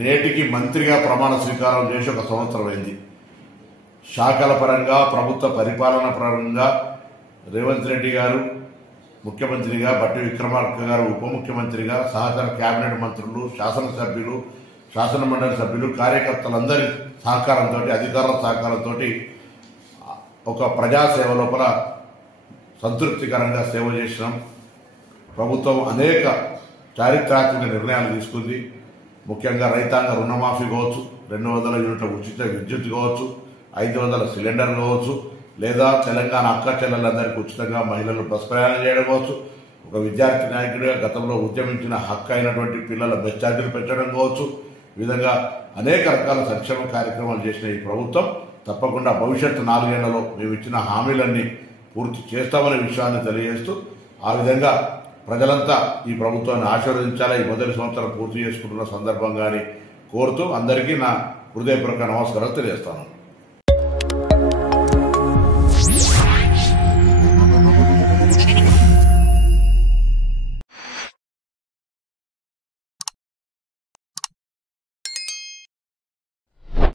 నేటికి మంత్రిగా ప్రమాణ స్వీకారం చేసి 1 సంవత్సరం అయింది. శాఖల పరంగా, ప్రభుత్వ పరిపాలన పరంగా రేవంత్ రెడ్డి గారు ముఖ్యమంత్రిగా, బట్టి విక్రమార్క గారు ఉప ముఖ్యమంత్రిగా, సహచర కేబినెట్ మంత్రులు, శాసనసభ్యులు, శాసన మండలి సభ్యులు, కార్యకర్తలందరి సహకారంతో, అధికారుల సహకారంతో ఒక ప్రజాసేవ లోపల సంతృప్తికరంగా సేవ చేసినాం. ప్రభుత్వం అనేక చారిత్రాత్మక నిర్ణయాలు తీసుకుంది. ముఖ్యంగా రైతాంగ రుణమాఫీ కావచ్చు, 200 యూనిట్ల ఉచిత విద్యుత్ కావచ్చు, 500 సిలిండర్లు కావచ్చు, లేదా తెలంగాణ అక్క చెల్లెలందరికీ ఉచితంగా మహిళలు బస్ ప్రయాణం చేయడం కావచ్చు, ఒక విద్యార్థి నాయకుడిగా గతంలో ఉద్యమించిన హక్కు అయినటువంటి పిల్లల బస్ ఛార్జీలు పెంచడం కావచ్చు, ఈ విధంగా అనేక రకాల సంక్షేమ కార్యక్రమాలు చేసిన ఈ ప్రభుత్వం తప్పకుండా భవిష్యత్తు 4 ఏళ్లలో మేము ఇచ్చిన హామీలన్నీ పూర్తి చేస్తామనే విషయాన్ని తెలియజేస్తూ, ఆ విధంగా ప్రజలంతా ఈ ప్రభుత్వాన్ని ఆశీర్వదించాలా ఈ మొదటి సంవత్సరం పూర్తి చేసుకుంటున్న సందర్భంగాని కోరుతూ అందరికీ నా హృదయపూర్వక నమస్కారాలు తెలియజేస్తాను.